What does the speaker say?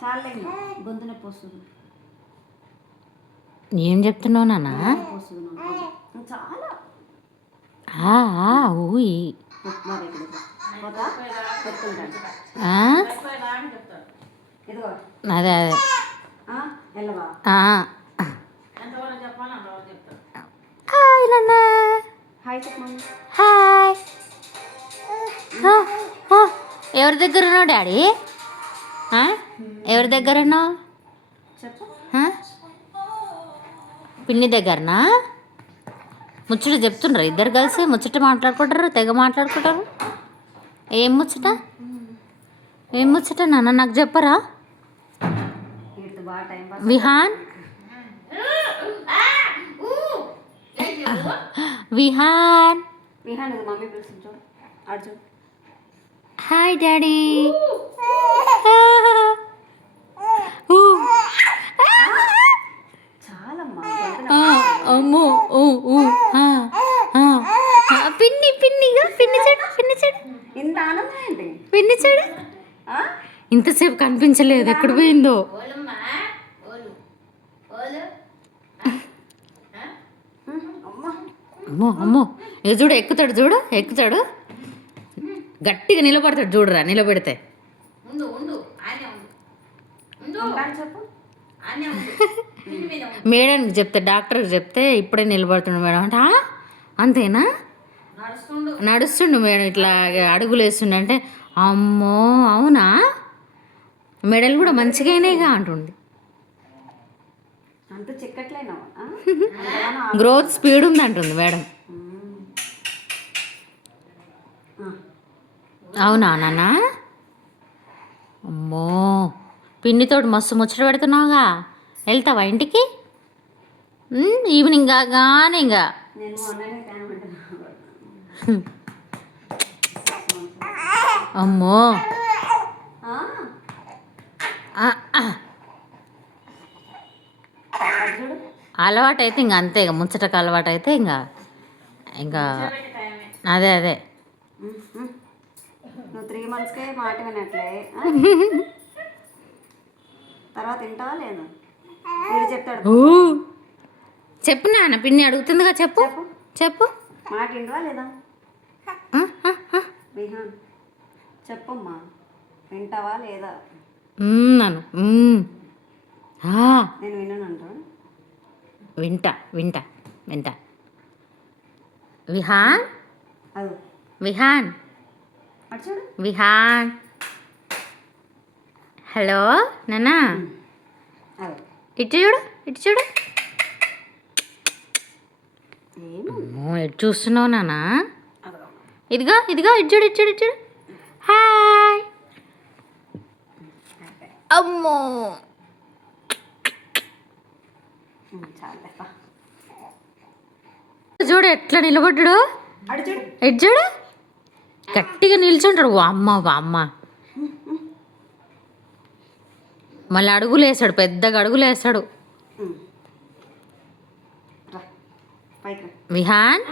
చాలా గొంతు నొప్పి వస్తుంది. ఏం చెప్తున్నావు నాన్న? చాలా ఊయి అదే అదే హాయ్ నాన్న. హాయ్. ఎవరి దగ్గర ఉన్నావు డాడీ? ఎవరి దగ్గర ఉన్నావు? పిన్ని దగ్గరనా? ముచ్చట చెప్తుండ్రు ఇద్దరు కలిసి ముచ్చట మాట్లాడుకుంటారు, తెగ మాట్లాడుకుంటారు. ఏం ముచ్చట? ఏం ముచ్చట నాన్న నాకు చెప్పరా? Vihaan Vihaan hi daddy. అమ్మో పిన్ని పిన్నిగా పిన్ని చెడు పిన్ని చెడు పిన్ని చెడు ఇంతసేపు కనిపించలేదు, ఎక్కడ పోయిందో? అమ్మో అమ్మో ఏ చూడు ఎక్కుతాడు, చూడు ఎక్కుతాడు, గట్టిగా నిలబడతాడు చూడరా. నిలబెడితే మేడానికి చెప్తే, డాక్టర్కి చెప్తే ఇప్పుడే నిలబడుతుండు మేడం అంటే అంతేనా? నడుస్తుండు మేడం, ఇట్లా అడుగులు వేస్తుండే అంటే అమ్మో అవునా, మెడలు కూడా మంచిగా అయినాయిగా అంటుండే. గ్రోత్ స్పీడ్ ఉంది అంటుంది మేడం. అవునా నాన్న? అమ్మో పిన్నితోటి మస్తు ముచ్చట పెడుతున్నావుగా. వెళ్తావా ఇంటికి? ఈవినింగ్ కాగానే ఇంకా అమ్మో అలవాటు అయితే ఇంకా అంతే, ఇక ముచ్చటకు అలవాటు అయితే ఇంకా ఇంకా అదే అదే. నువ్వు 3 monthsకే మాట వినట్లే, తర్వాత తింటావా లేదు? చెప్తాడు. చెప్పు నాన్న, పిన్ని అడుగుతుందిగా, చెప్పు చెప్పు. మాట వింటావా లేదా? విహాన్ చెప్పమ్మా, వింటావా లేదా? నన్ను నేను విన్నానంట. వింటా వింటా వింటా. విహాన్ విహాన్ విహాన్ హలో నాన్న, ఇటు చూడు ఇటు చూడు. ఎటు చూస్తున్నావు నాన్న? ఇదిగో ఇదిగో ఇటు చూడు ఇటు చూడు ఇటు చూడు. హాయ్. అమ్మో చూడు ఎట్లా నిలబడ్డాడు. ఎటు చూడు గట్టిగా నిల్చుంటాడు. అమ్మ అమ్మ మళ్ళీ అడుగులు వేస్తాడు, పెద్దగా అడుగులు వేస్తాడు. విహాన్